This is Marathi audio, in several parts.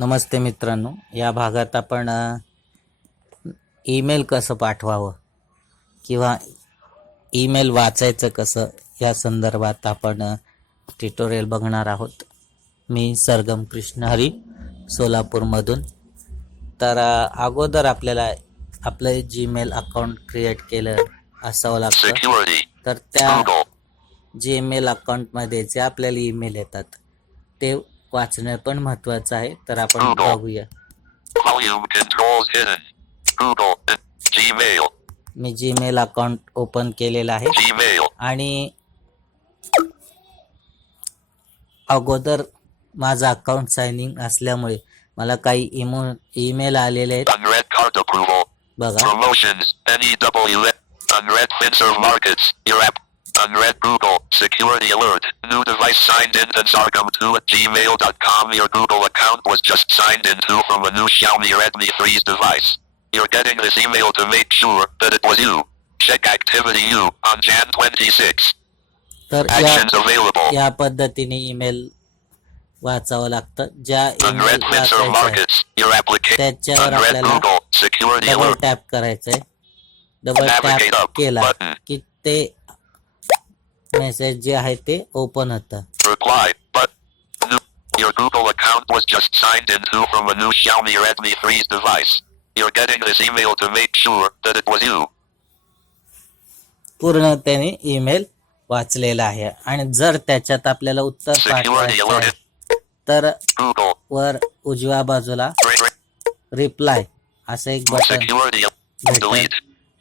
नमस्ते मित्रांनो या भागात आपण ईमेल कसं पाठवावं किंवा ईमेल वाचायचं कसं या संदर्भात आपण ट्युटोरियल बघणार आहोत मी सरगम कृष्णहरी सोलापूरमधून तर अगोदर आपल्याला आपलं जीमेल अकाउंट क्रिएट केलं असावं लागतं तर त्या जीमेल अकाउंटमध्ये जे आपल्याला ईमेल येतात ते वाचणं पण महत्वाचं आहे तर आपण पाहूया मी जीमेल अकाउंट ओपन केलेला आहे आणि अगोदर माझा अकाउंट सायनिंग असल्यामुळे मला काही इमो ईमेल आलेले आहेत बघा Unread Google. Security alert. New device signed in and Sargum2 at gmail.com. Your Google account was just signed into from a new Xiaomi Redmi 3's device. You're getting this email to make sure that it was you. Check activity you on Jan 26. available. Yeah, या या पद्धतीने ईमेल वाचावं लागतं ज्या ईमेल त्याच्यावर आपल्याला डबल टॅप करायचंय डबल टॅप केला की ते मेसेज जे आहे ते ओपन होतं Your Google account was just signed from a new Xiaomi Redmi 3's device. You're पूर्ण त्याने ईमेल वाचलेला आहे आणि जर त्याच्यात आपल्याला उत्तर पाठवायचं तर वर उजव्या बाजूला रिप्लाय असं एक बटन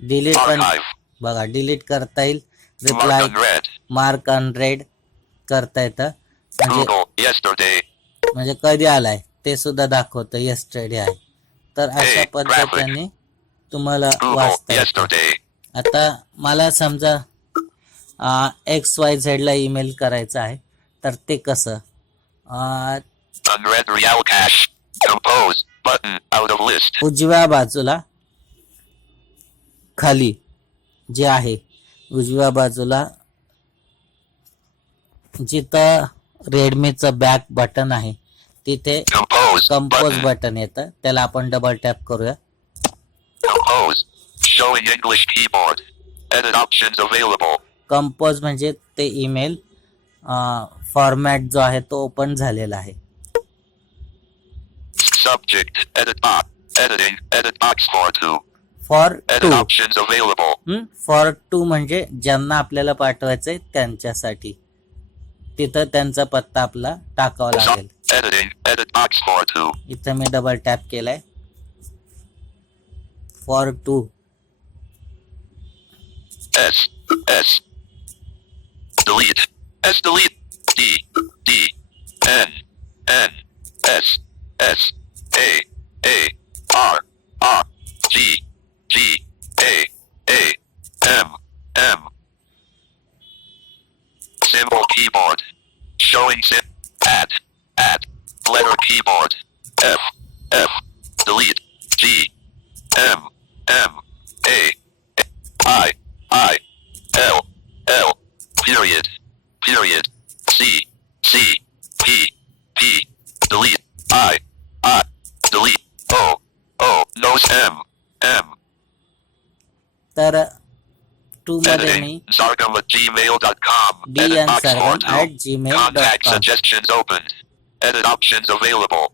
डिलीट पण बघा डिलीट करता येईल रिप्लाय मार्क रेड करता येतं म्हणजे म्हणजे कधी आलाय ते सुद्धा दाखवतं यस्टरडे आहे तर अशा पद्धतीने तुम्हाला वाचता आता मला समजा एक्स वाय झेड ला ईमेल करायचा आहे तर ते कसं उजव्या बाजूला खाली जे आहे उजव्या बाजूला जिथं रेडमीचं बॅक बटन आहे तिथे कंपोज बटन येतं त्याला आपण डबल टॅप करूया कंपोज म्हणजे ते ईमेल फॉर्मॅट जो आहे तो ओपन झालेला आहे subject edit editing edit box for to for to for to म्हणजे ज्यांना आपल्याला पाठवायचंय त्यांच्यासाठी तिथं त्यांचा पत्ता आपला टाकावा लागेल इथं मी डबल टॅप केलाय for to S S delete S delete D D N N S S A A R keyboard. F, F, delete, G, M, M, A, I, I, L, L, period, period, C, C, P, P, delete, I, I, delete, O, O, nose M, M. तर two at gmail.com d and sargam at gmail.com contact suggestions opened Edit options available.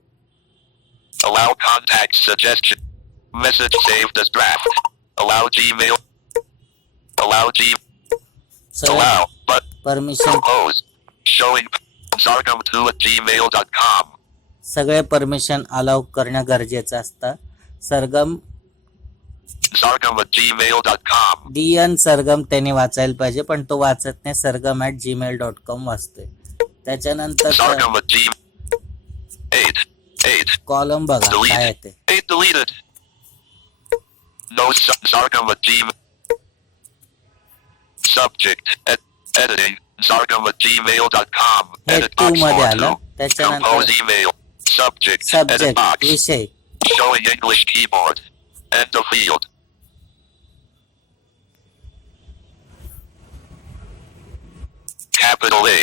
Allow contact suggestion. Message saved as draft. Allow Gmail. Allow G. So allow but permission. Compose. Showing sargum2 at gmail.com. सगळे परमिशन अलाव करणं गरजेचं असतं Sargam Sargam Gmail dot com D N Sargam त्याने वाचायला पाहिजे पण तो वाचत नाही Sargam at gmail dot com वाचतोय त्याच्यानंतर Eight. Eight. कॉलम बघा काय येते Notes Zargama Gmail. Subject ed, editing Zargama Gmail.com. Edit box photo. Compose email. Subject, subject edit box. विषय. Showing English keyboard. End of field. Capital A.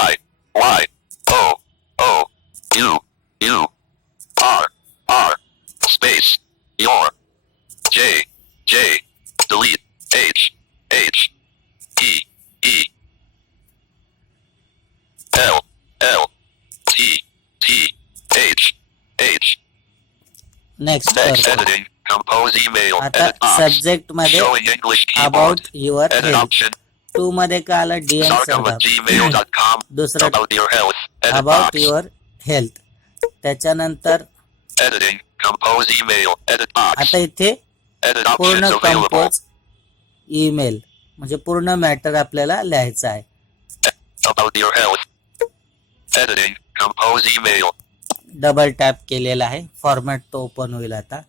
Y Y O O U U R R space your J J delete H H E E L L T T H H Next, Next editing compose email edit subject मध्ये about your option. टू मध्ये काय आलं डीएल दुसरं अबाउट युअर हेल्थ त्याच्यानंतर आता इथे पूर्ण कंपोज ईमेल म्हणजे पूर्ण मॅटर आपल्याला लिहायचं आहे डबल टॅप केलेला आहे फॉर्मॅट तो ओपन होईल आता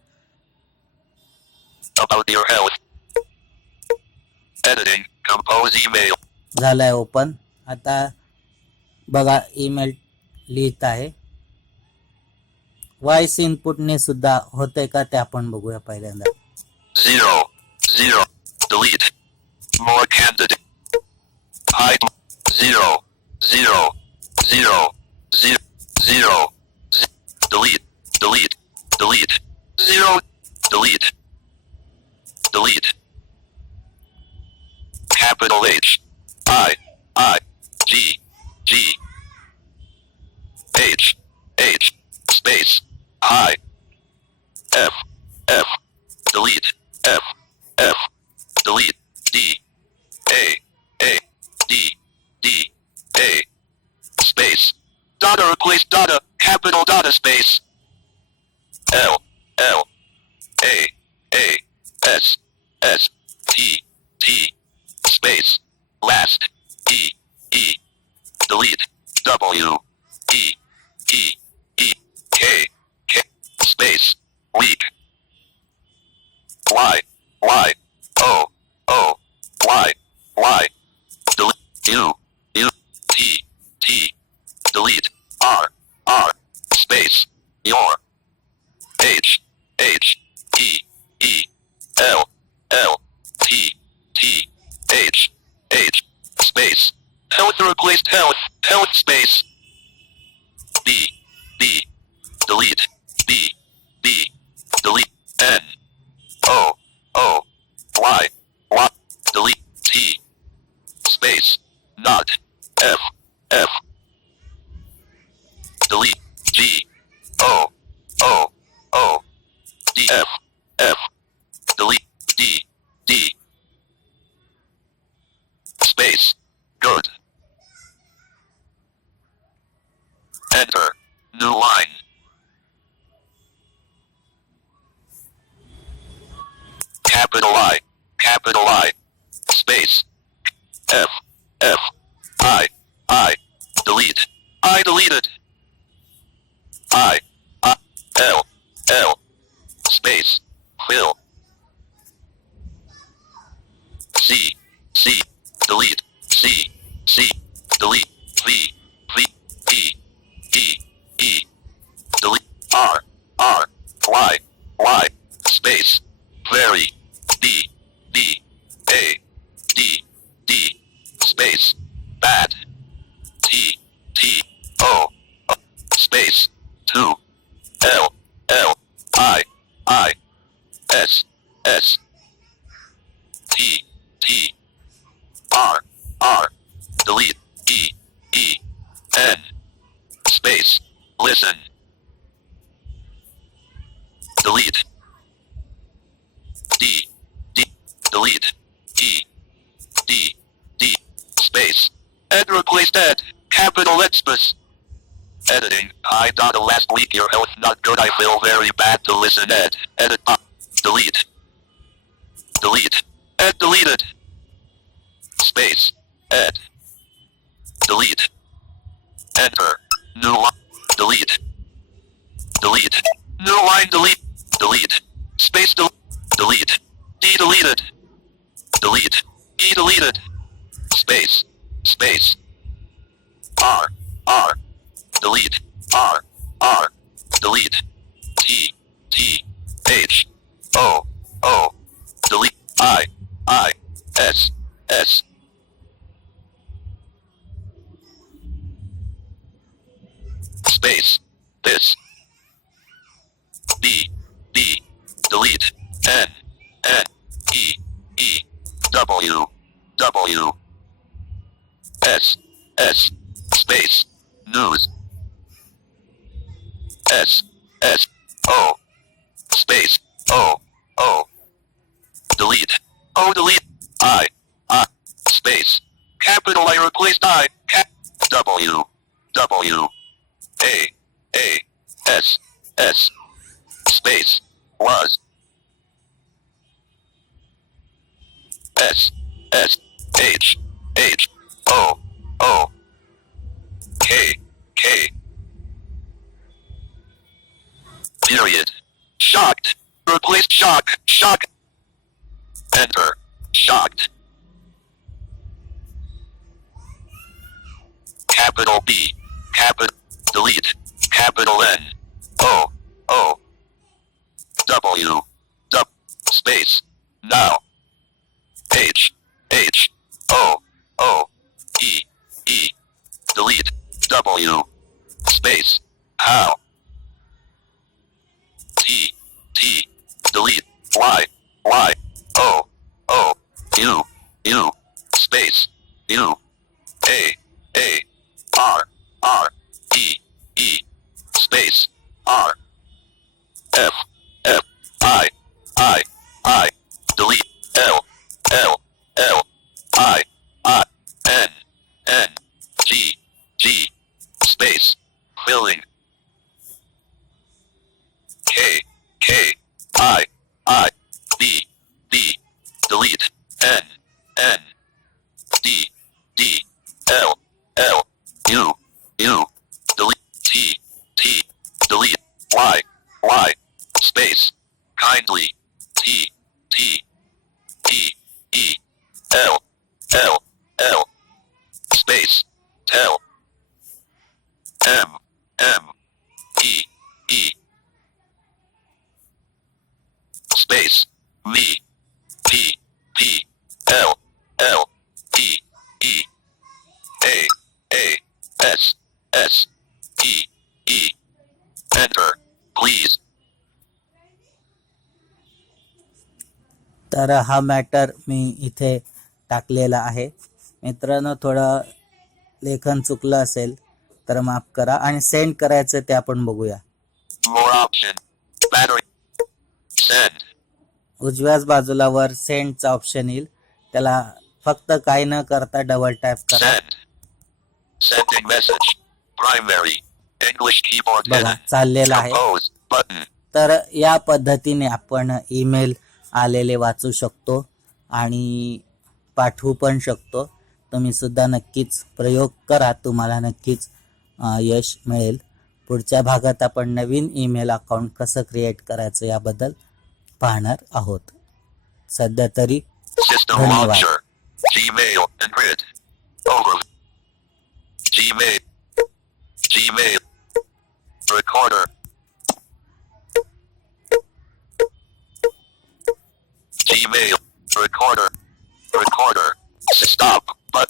Editing. Compose email. झालाय ओपन आता बघा ईमेल लिहित आहे व्हॉइस इनपुटने सुद्धा होतंय का ते आपण बघूया पहिल्यांदा Zero. Zero. Delete. More candidate. Hide. Zero. Zero. Zero. Zero. Zero. Z- delete. Data replace data. Capital data space. L. L. A. A. S. S. T. T. Space. Last. E. E. Delete. W. E. E. E. K. K. Space. Week. Y. Y. O. O. Capital I. Capital I. Space. F. F. I. I. Delete. I deleted. I. I. L. L. Space. Fill. C. C. Delete. C. C. Delete. Editing. I got last week your health not good. I feel very bad to listen Ed. Edit. Space. News. S. S. O. Space. O. O. Delete. O delete. I. I. Space. Capital I replaced I. Cap. W. W. A. A. S. S. Space. Was. S. S. H. H. O. R F F I I I delete L L L I I N N G G space filling K K I I D D delete N N D D L L U U Y Y. Space. Kindly. T. T. T. E. L. L. L. Space. L. M. M. E. E. Space. V. P. P. L. L. T. E. A. A. S. S. तर हा मॅटर मी इथे टाकलेला आहे मित्रांनो थोडं लेखन चुकलं असेल तर माफ करा आणि सेंड करायचं ते आपण बघूया उजव्याच बाजूला वर सेंडचा ऑप्शन येईल त्याला फक्त काय न करता डबल टाईप करा चाललेला आहे तर या पद्धतीने आपण ईमेल आलेले वाचू शकतो आणि पाठवू पण शकतो सुद्धा नक्कीच प्रयोग करा तुम्हाला नक्कीच यश मिळेल पुढच्या भागात आपण नवीन ईमेल अकाउंट कसं क्रिएट करायचं याबद्दल पाहणार आहोत सध्या तरी धन्यवाद Gmail. Recorder. Recorder. Stop. But